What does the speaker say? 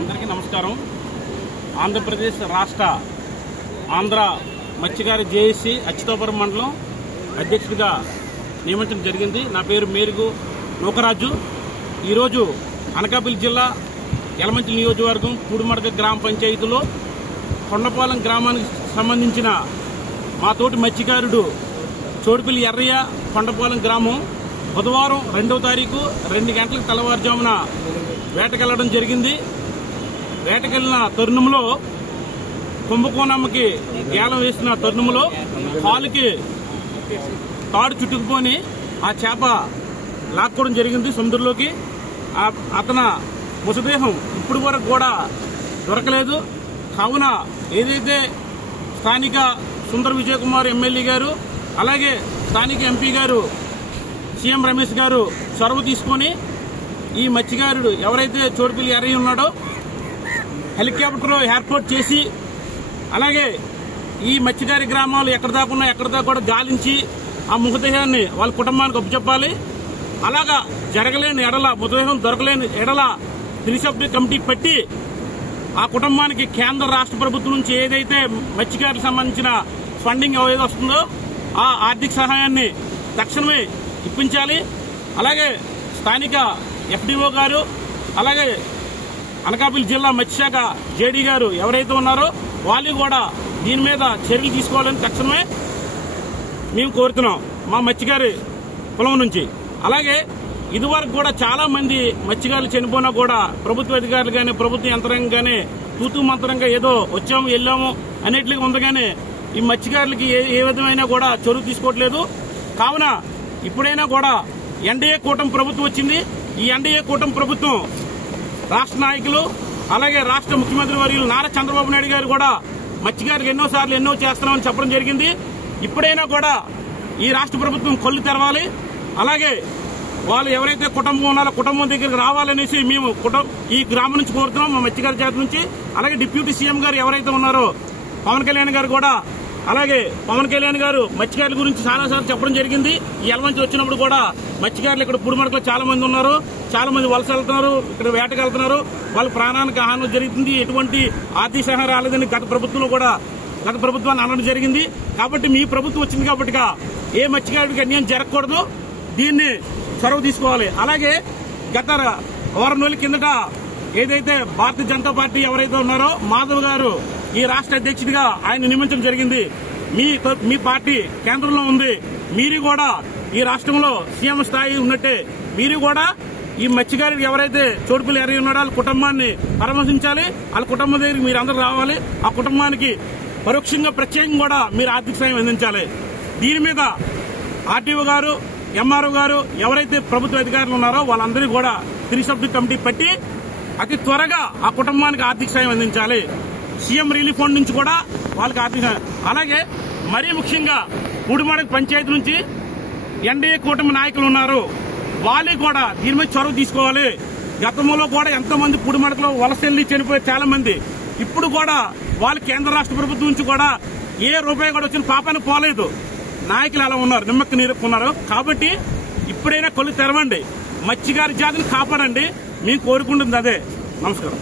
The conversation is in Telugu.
అందరికీ నమస్కారం. ఆంధ్రప్రదేశ్ రాష్ట్ర ఆంధ్ర మత్స్యకార జేఏసీ అచ్యుతాపురం మండలం అధ్యక్షుడిగా నియమించడం జరిగింది. నా పేరు మేరుగు నూకరాజు. ఈరోజు అనకాపల్లి జిల్లా యలమంచిలి నియోజకవర్గం పూడిమడక గ్రామ పంచాయతీలో కొండపాలెం గ్రామానికి సంబంధించిన మా తోటి మత్స్యకారుడు చోడుపల్లి ఎర్రయ్య కొండపాలెం గ్రామం బుధవారం 2వ తారీఖు 2 గంటలకు తెల్లవారుజామున వేటకెళ్లడం జరిగింది. వేటకెళ్లిన తరుణంలో కుంభకోణమ్మకి గేలం వేసిన తరుణంలో కాలుకి తాడు చుట్టుకుపోని ఆ చేప లాక్కోవడం జరిగింది సముద్రంలోకి. అతని మృతదేహం ఇప్పటి వరకు కూడా దొరకలేదు. కావున ఏదైతే స్థానిక సుందర విజయ్ కుమార్ ఎమ్మెల్యే గారు అలాగే స్థానిక ఎంపీ గారు సీఎం రమేష్ గారు చొరవ తీసుకొని ఈ మత్స్యకారుడు ఎవరైతే చోడుపల్లి ఎర్రయ్య ఉన్నాడో హెలికాప్టర్ ఏర్పాటు చేసి అలాగే ఈ మత్స్యకారి గ్రామాలు ఎక్కడ దాకా కూడా గాలించి ఆ మృతదేహాన్ని వాళ్ళ కుటుంబానికి అప్పచెప్పాలి. అలాగా జరగలేని ఎడల మృతదేహం దొరకలేని ఎడల త్రిసభ్య కమిటీ పెట్టి ఆ కుటుంబానికి కేంద్ర రాష్ట్ర ప్రభుత్వం నుంచి ఏదైతే మత్స్యకారులకు సంబంధించిన ఫండింగ్ ఏదైతే వస్తుందో ఆ ఆర్థిక సహాయాన్ని తక్షణమే ఇప్పించాలి. అలాగే స్థానిక ఎఫ్డీఓ గారు అలాగే అనకాపల్లి జిల్లా మత్స్యశాఖ జేడీ గారు ఎవరైతే ఉన్నారో వాళ్ళు కూడా దీని మీద చర్యలు తీసుకోవాలని తక్షణమే మేము కోరుతున్నాం మా మత్స్యకారి కులం నుంచి. అలాగే ఇదివరకు కూడా చాలా మంది మత్స్యకారులు చనిపోయినా కూడా ప్రభుత్వ అధికారులు కానీ ప్రభుత్వ యంత్రాంగం కానీ తూతూ మంత్రంగా ఏదో వచ్చాము వెళ్ళాము అనేట్లుగా ఉంది. కానీ ఈ మత్స్యకారులకి ఏ విధమైన కూడా చొరవ తీసుకోవట్లేదు. కావున ఇప్పుడైనా కూడా ఎన్డీఏ కూటమి ప్రభుత్వం వచ్చింది. ఈ ఎన్డీఏ కూటమి ప్రభుత్వం రాష్ట్ర నాయకులు అలాగే రాష్ట్ర ముఖ్యమంత్రి వర్యులు నారా చంద్రబాబు నాయుడు గారు కూడా మత్స్యకారులకు ఎన్నో చేస్తున్నామని చెప్పడం జరిగింది. ఇప్పుడైనా కూడా ఈ రాష్ట్ర ప్రభుత్వం కళ్ళు తెరవాలి. అలాగే వాళ్ళు ఎవరైతే కుటుంబం ఉన్నారో కుటుంబం దగ్గరికి రావాలనేసి మేము ఈ గ్రామం నుంచి కోరుతున్నాం మా మత్స్యకారి జాతి నుంచి. అలాగే డిప్యూటీ సీఎం గారు ఎవరైతే ఉన్నారో పవన్ కళ్యాణ్ గారు కూడా అలాగే పవన్ కళ్యాణ్ గారు మత్స్యకారుల గురించి చాలాసార్లు చెప్పడం జరిగింది. ఈ యలమంచి వచ్చినప్పుడు కూడా మత్స్యకారులు ఇక్కడ పూడిమడకలో చాలా మంది ఉన్నారు, చాలా మంది వలస వెళ్తున్నారు, ఇక్కడ వేటకు వెళ్తున్నారు, వాళ్ళ ప్రాణానికి హాని జరుగుతుంది, ఎటువంటి ఆర్థిక సహాయం రాలేదని గత ప్రభుత్వాన్ని అనడం జరిగింది. కాబట్టి మీ ప్రభుత్వం వచ్చింది కాబట్టి ఏ మత్స్యకారుడికి అన్యాయం జరగకూడదు, దీన్ని చొరవ తీసుకోవాలి. అలాగే గత వారం రోజుల కిందట ఏదైతే భారతీయ జనతా పార్టీ ఎవరైతే ఉన్నారో మాధవ్ గారు ఈ రాష్ట్ర అధ్యక్షుడిగా ఆయన నియమించడం జరిగింది. మీ పార్టీ కేంద్రంలో ఉంది. మీరు కూడా ఈ రాష్ట్రంలో సీఎం స్థాయి ఉన్నట్టే మీరు కూడా ఈ మత్స్యకారుడికి ఎవరైతే చోడుపల్లి ఎర్రయ్య ఉన్నాడో వాళ్ళ కుటుంబాన్ని పరామర్శించాలి. వాళ్ళ కుటుంబం దగ్గరికి మీరు అందరూ రావాలి. ఆ కుటుంబానికి పరోక్షంగా ప్రత్యేకంగా కూడా మీరు ఆర్థిక సాయం అందించాలి. దీని మీద ఆర్టీఓ గారు ఎంఆర్ఓ గారు ఎవరైతే ప్రభుత్వ అధికారులు ఉన్నారో వాళ్ళందరినీ కూడా త్రిసభ్య కమిటీ పెట్టి అతి త్వరగా ఆ కుటుంబానికి ఆర్థిక సాయం అందించాలి. సీఎం రిలీఫ్ ఫండ్ నుంచి కూడా వాళ్ళకి ఆర్థిక అలాగే మరీ ముఖ్యంగా పూడిమడక పంచాయతీ నుంచి ఎన్డీఏ కూటమి నాయకులు ఉన్నారు, వాళ్ళు కూడా దీని మీద చొరవ తీసుకోవాలి. గతంలో కూడా ఎంతో మంది పూడిమడకలో వలసెళ్లి చనిపోయారు చాలా మంది. ఇప్పుడు కూడా వాళ్ళు కేంద్ర రాష్ట్ర ప్రభుత్వం నుంచి కూడా ఏ రూపాయి కూడా వచ్చిన పాపాన్ని పోలేదు. నాయకులు అలా ఉన్నారు, నిమ్మక్క నీరుకున్నారు. కాబట్టి ఇప్పుడైనా కళ్ళు తెరవండి, మత్స్యకారి జాతిని కాపాడండి. మేము కోరుకుంటుంది అదే. నమస్కారం.